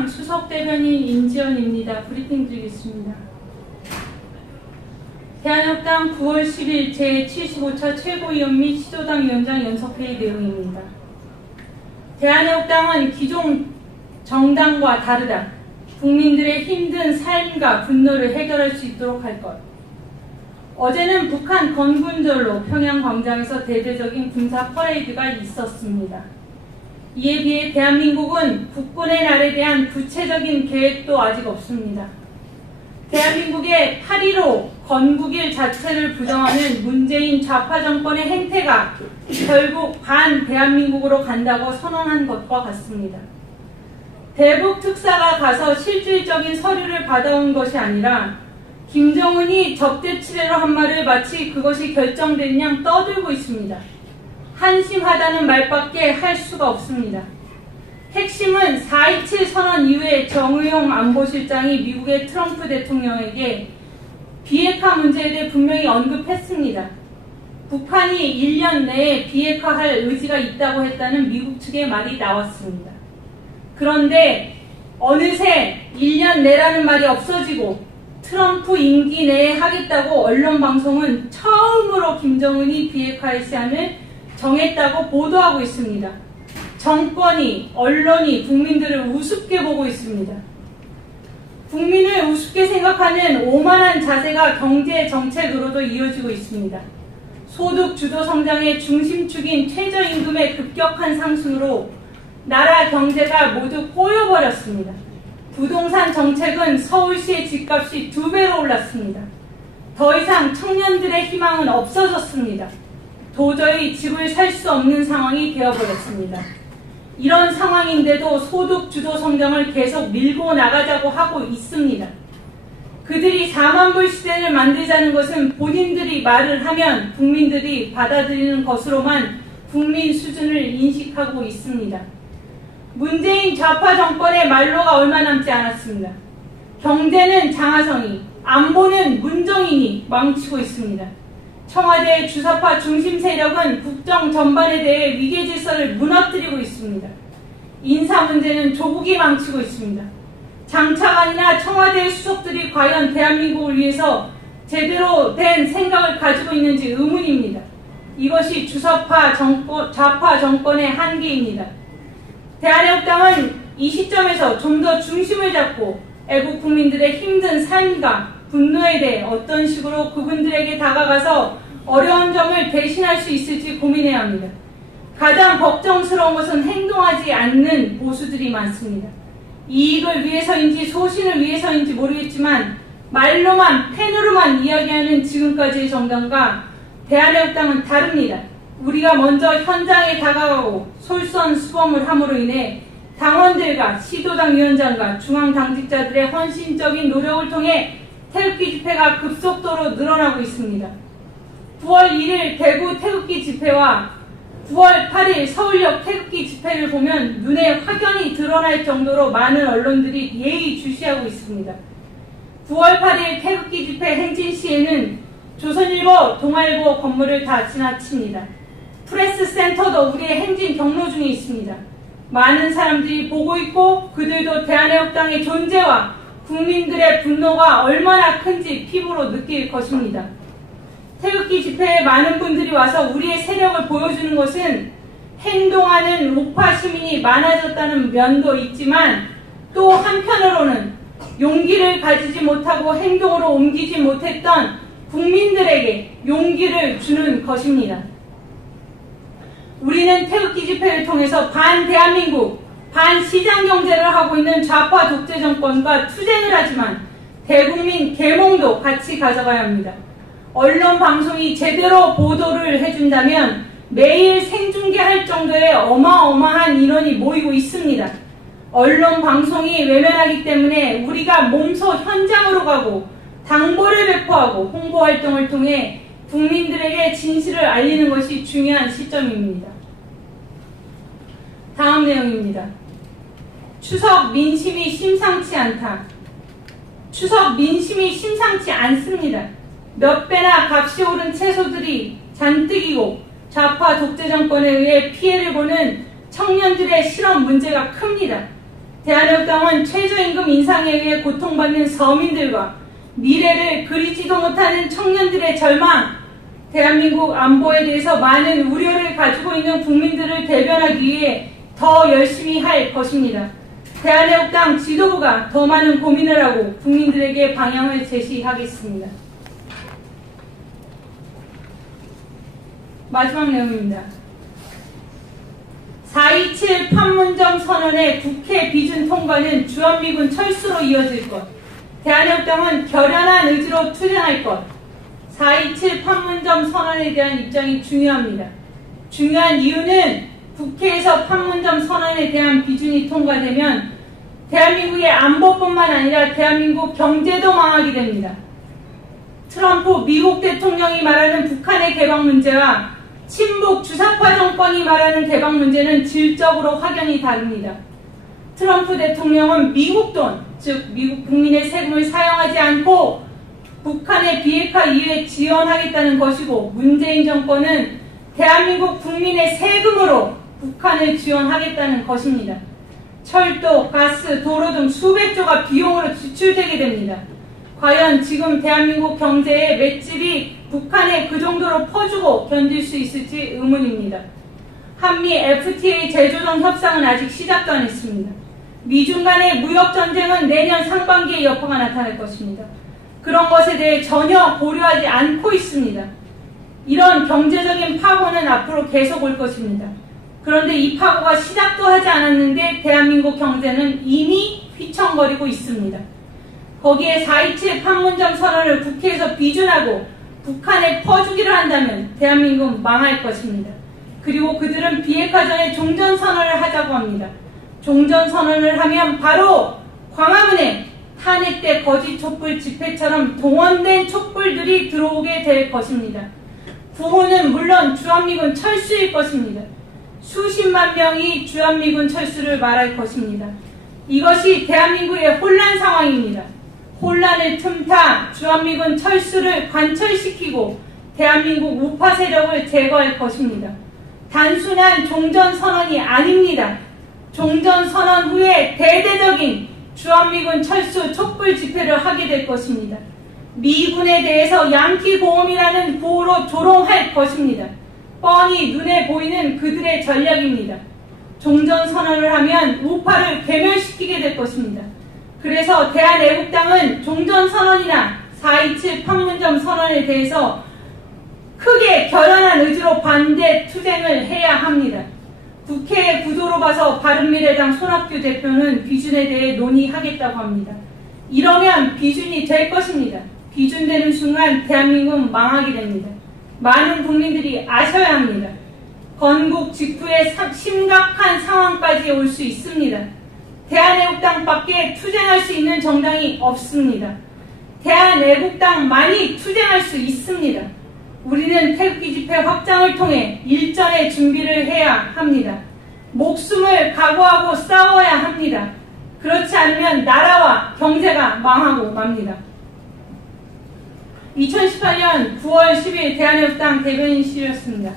대한한국당 수석대변인 임지연입니다. 브리핑 드리겠습니다. 대한한국당 9월 10일 제75차 최고위원 및 시도당 위원장 연석회의 내용입니다. 대한한국당은 기존 정당과 다르다. 국민들의 힘든 삶과 분노를 해결할 수 있도록 할 것. 어제는 북한 건군절로 평양광장에서 대대적인 군사 퍼레이드가 있었습니다. 이에 비해 대한민국은 국군의 날에 대한 구체적인 계획도 아직 없습니다. 대한민국의 8.15 건국일 자체를 부정하는 문재인 좌파 정권의 행태가 결국 반 대한민국으로 간다고 선언한 것과 같습니다. 대북 특사가 가서 실질적인 서류를 받아온 것이 아니라 김정은이 접대치레로 한 말을 마치 그것이 결정된 양 떠들고 있습니다. 한심하다는 말밖에 할 수가 없습니다. 핵심은 4.27 선언 이후에 정의용 안보실장이 미국의 트럼프 대통령에게 비핵화 문제에 대해 분명히 언급했습니다. 북한이 1년 내에 비핵화할 의지가 있다고 했다는 미국 측의 말이 나왔습니다. 그런데 어느새 1년 내라는 말이 없어지고 트럼프 임기 내에 하겠다고 언론 방송은 처음으로 김정은이 비핵화의 시한을 정했다고 보도하고 있습니다. 정권이, 언론이 국민들을 우습게 보고 있습니다. 국민을 우습게 생각하는 오만한 자세가 경제 정책으로도 이어지고 있습니다. 소득 주도 성장의 중심축인 최저임금의 급격한 상승으로 나라 경제가 모두 꼬여버렸습니다. 부동산 정책은 서울시의 집값이 2배로 올랐습니다. 더 이상 청년들의 희망은 없어졌습니다. 도저히 집을 살 수 없는 상황이 되어버렸습니다. 이런 상황인데도 소득 주도 성장을 계속 밀고 나가자고 하고 있습니다. 그들이 4만 불 시대를 만들자는 것은 본인들이 말을 하면 국민들이 받아들이는 것으로만 국민 수준을 인식하고 있습니다. 문재인 좌파 정권의 말로가 얼마 남지 않았습니다. 경제는 장하성이, 안보는 문정인이 망치고 있습니다. 청와대의 주사파 중심 세력은 국정 전반에 대해 위계 질서를 무너뜨리고 있습니다. 인사 문제는 조국이 망치고 있습니다. 장차관이나 청와대 수석들이 과연 대한민국을 위해서 제대로 된 생각을 가지고 있는지 의문입니다. 이것이 좌파 정권의 한계입니다. 대한한국당은 이 시점에서 좀 더 중심을 잡고 애국 국민들의 힘든 삶과 분노에 대해 어떤 식으로 그분들에게 다가가서 어려운 점을 대신할 수 있을지 고민해야 합니다. 가장 걱정스러운 것은 행동하지 않는 보수들이 많습니다. 이익을 위해서인지 소신을 위해서인지 모르겠지만 말로만 펜으로만 이야기하는 지금까지의 정당과 대한한국당은 다릅니다. 우리가 먼저 현장에 다가가고 솔선수범을 함으로 인해 당원들과 시도당 위원장과 중앙당직자들의 헌신적인 노력을 통해 태극기 집회가 급속도로 늘어나고 있습니다. 9월 1일 대구 태극기 집회와 9월 8일 서울역 태극기 집회를 보면 눈에 확연히 드러날 정도로 많은 언론들이 예의주시하고 있습니다. 9월 8일 태극기 집회 행진 시에는 조선일보, 동아일보 건물을 다 지나칩니다. 프레스센터도 우리의 행진 경로 중에 있습니다. 많은 사람들이 보고 있고 그들도 대한한국당의 존재와 국민들의 분노가 얼마나 큰지 피부로 느낄 것입니다. 태극기 집회에 많은 분들이 와서 우리의 세력을 보여주는 것은 행동하는 우파 시민이 많아졌다는 면도 있지만 또 한편으로는 용기를 가지지 못하고 행동으로 옮기지 못했던 국민들에게 용기를 주는 것입니다. 우리는 태극기 집회를 통해서 반대한민국, 반시장경제를 하고 있는 좌파 독재 정권과 투쟁을 하지만 대국민 계몽도 같이 가져가야 합니다. 언론 방송이 제대로 보도를 해준다면 매일 생중계할 정도의 어마어마한 인원이 모이고 있습니다. 언론 방송이 외면하기 때문에 우리가 몸소 현장으로 가고 당보를 배포하고 홍보활동을 통해 국민들에게 진실을 알리는 것이 중요한 시점입니다. 다음 내용입니다. 추석 민심이 심상치 않다. 추석 민심이 심상치 않습니다. 몇 배나 값이 오른 채소들이 잔뜩이고 좌파 독재 정권에 의해 피해를 보는 청년들의 실업 문제가 큽니다. 대한애국당은 최저임금 인상에 의해 고통받는 서민들과 미래를 그리지도 못하는 청년들의 절망, 대한민국 안보에 대해서 많은 우려를 가지고 있는 국민들을 대변하기 위해 더 열심히 할 것입니다. 대한애국당 지도부가 더 많은 고민을 하고 국민들에게 방향을 제시하겠습니다. 마지막 내용입니다. 4.27 판문점 선언의 국회 비준 통과는 주한미군 철수로 이어질 것. 대한애국당은 결연한 의지로 투쟁할 것. 4.27 판문점 선언에 대한 입장이 중요합니다. 중요한 이유는 국회에서 판문점 선언에 대한 비준이 통과되면 대한민국의 안보뿐만 아니라 대한민국 경제도 망하게 됩니다. 트럼프 미국 대통령이 말하는 북한의 개방 문제와 친북 주사파 정권이 말하는 개방 문제는 질적으로 확연히 다릅니다. 트럼프 대통령은 미국 돈, 즉 미국 국민의 세금을 사용하지 않고 북한의 비핵화 이후에 지원하겠다는 것이고, 문재인 정권은 대한민국 국민의 세금으로 북한을 지원하겠다는 것입니다. 철도, 가스, 도로 등 수백조가 비용으로 지출되게 됩니다. 과연 지금 대한민국 경제의 맷집이 북한에 그 정도로 퍼주고 견딜 수 있을지 의문입니다. 한미 FTA 재조정 협상은 아직 시작도 안 했습니다. 미중 간의 무역전쟁은 내년 상반기에 여파가 나타날 것입니다. 그런 것에 대해 전혀 고려하지 않고 있습니다. 이런 경제적인 파고는 앞으로 계속 올 것입니다. 그런데 이 파고가 시작도 하지 않았는데 대한민국 경제는 이미 휘청거리고 있습니다. 거기에 4.27 판문점 선언을 국회에서 비준하고 북한에 퍼주기를 한다면 대한민국은 망할 것입니다. 그리고 그들은 비핵화 전에 종전선언을 하자고 합니다. 종전선언을 하면 바로 광화문에 탄핵 때 거짓 촛불 집회처럼 동원된 촛불들이 들어오게 될 것입니다. 구호는 물론 주한미군 철수일 것입니다. 수십만 명이 주한미군 철수를 말할 것입니다. 이것이 대한민국의 혼란 상황입니다. 혼란을 틈타 주한미군 철수를 관철시키고 대한민국 우파 세력을 제거할 것입니다. 단순한 종전선언이 아닙니다. 종전선언 후에 대대적인 주한미군 철수 촛불 집회를 하게 될 것입니다. 미군에 대해서 양키고음이라는 구호로 조롱할 것입니다. 뻔히 눈에 보이는 그들의 전략입니다. 종전선언을 하면 우파를 괴멸시키게 될 것입니다. 그래서 대한애국당은 종전선언이나 4.27 판문점 선언에 대해서 크게 결연한 의지로 반대 투쟁을 해야 합니다. 국회의 구조로 봐서 바른미래당 손학규 대표는 비준에 대해 논의하겠다고 합니다. 이러면 비준이 될 것입니다. 비준되는 순간 대한민국은 망하게 됩니다. 많은 국민들이 아셔야 합니다. 건국 직후에 심각한 상황까지 올 수 있습니다. 대한애국당밖에 투쟁할 수 있는 정당이 없습니다. 대한애국당만이 투쟁할 수 있습니다. 우리는 태극기 집회 확장을 통해 일전의 준비를 해야 합니다. 목숨을 각오하고 싸워야 합니다. 그렇지 않으면 나라와 경제가 망하고 맙니다. 2018년 9월 10일 대한애국당 대변인실이었습니다.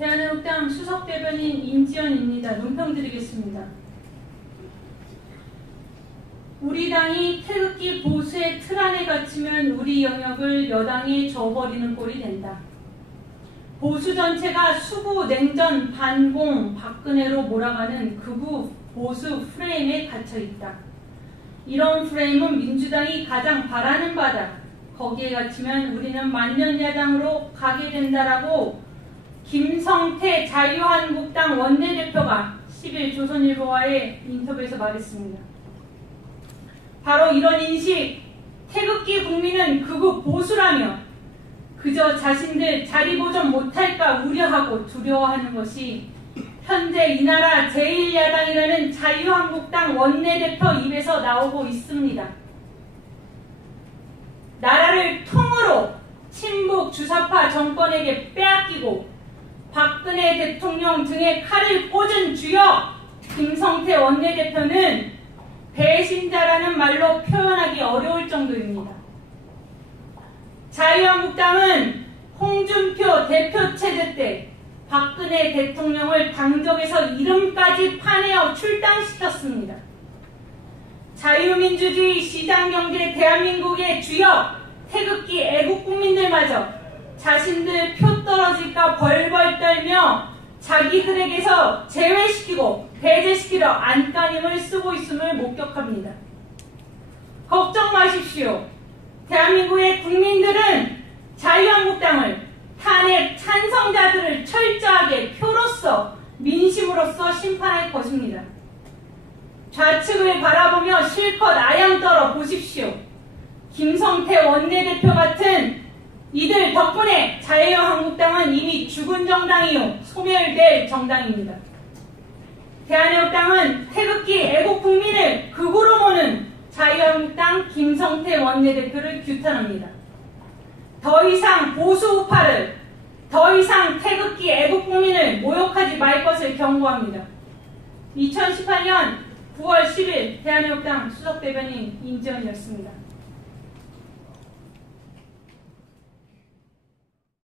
대한애국당 수석대변인 임지연입니다. 논평 드리겠습니다. 우리 당이 태극기 보수의 틀 안에 갇히면 우리 영역을 여당에 줘버리는 꼴이 된다. 보수 전체가 수구, 냉전, 반공, 박근혜로 몰아가는 극우 보수 프레임에 갇혀있다. 이런 프레임은 민주당이 가장 바라는 바다. 거기에 갇히면 우리는 만년야당으로 가게 된다라고 김성태 자유한국당 원내대표가 10일 조선일보와의 인터뷰에서 말했습니다. 바로 이런 인식, 태극기 국민은 극우 보수라며 그저 자신들 자리 보존 못할까 우려하고 두려워하는 것이 현재 이 나라 제1야당이라는 자유한국당 원내대표 입에서 나오고 있습니다. 나라를 통으로 친북 주사파 정권에게 빼앗기고 박근혜 대통령 등의 칼을 꽂은 주역 김성태 원내대표는 배신자라는 말로 표현하기 어려울 정도입니다. 자유한국당은 홍준표 대표 체제 때 박근혜 대통령을 당적에서 이름까지 파내어 출당시켰습니다. 자유민주주의 시장경제 대한민국의 주역 태극기 애국국민들마저 자신들 표 떨어질까 벌벌 떨며 자기들에게서 제외시키고 배제시키려 안간힘을 쓰고 있음을 목격합니다. 걱정 마십시오. 대한민국의 국민들은 자유한국당을 탄핵 찬성자들을 철저하게 표로서 민심으로서 심판할 것입니다. 좌측을 바라보며 실컷 아양 떨어 보십시오. 김성태 원내대표 같은 이들 덕분에 자유한국당은 이미 죽은 정당이요 소멸될 정당입니다. 대한민국당은 태극기 애국국민을 극으로 모는 자유한국당 김성태 원내대표를 규탄합니다. 더 이상 보수 우파를, 더 이상 태극기 애국국민을 모욕하지 말 것을 경고합니다. 2018년 9월 10일 대한민국당 수석대변인 임지연이었습니다.